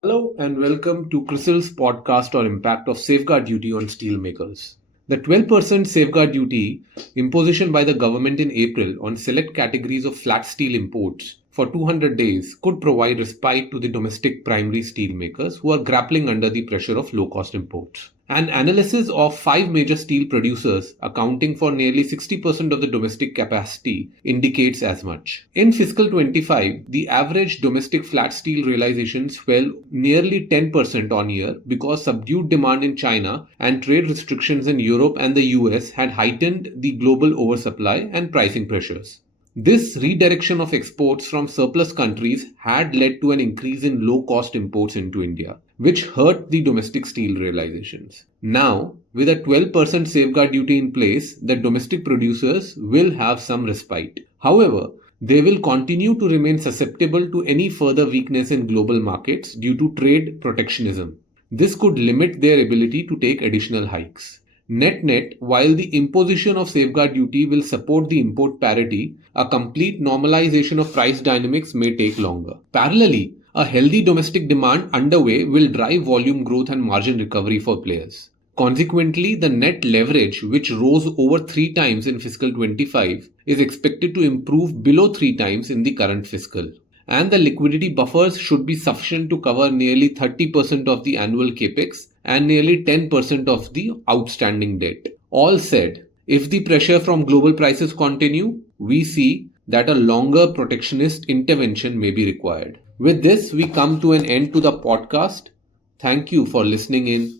Hello and welcome to Crisil's podcast on impact of safeguard duty on steelmakers. The 12% safeguard duty imposition by the government in April on select categories of flat steel imports for 200 days could provide respite to the domestic primary steelmakers who are grappling under the pressure of low-cost imports. An analysis of 5 major steel producers accounting for nearly 60% of the domestic capacity indicates as much. In fiscal 25, the average domestic flat steel realizations fell nearly 10% on year because subdued demand in China and trade restrictions in Europe and the US had heightened the global oversupply and pricing pressures. This redirection of exports from surplus countries had led to an increase in low-cost imports into India, which hurt the domestic steel realizations. Now, with a 12% safeguard duty in place, the domestic producers will have some respite. However, they will continue to remain susceptible to any further weakness in global markets due to trade protectionism. This could limit their ability to take additional hikes. Net-net, while the imposition of safeguard duty will support the import parity, a complete normalization of price dynamics may take longer. Parallelly, a healthy domestic demand underway will drive volume growth and margin recovery for players. Consequently, the net leverage, which rose over 3 times in fiscal 25, is expected to improve below 3 times in the current fiscal. And the liquidity buffers should be sufficient to cover nearly 30% of the annual capex and nearly 10% of the outstanding debt. All said, if the pressure from global prices continue, we see that a longer protectionist intervention may be required. With this, we come to an end to the podcast. Thank you for listening in.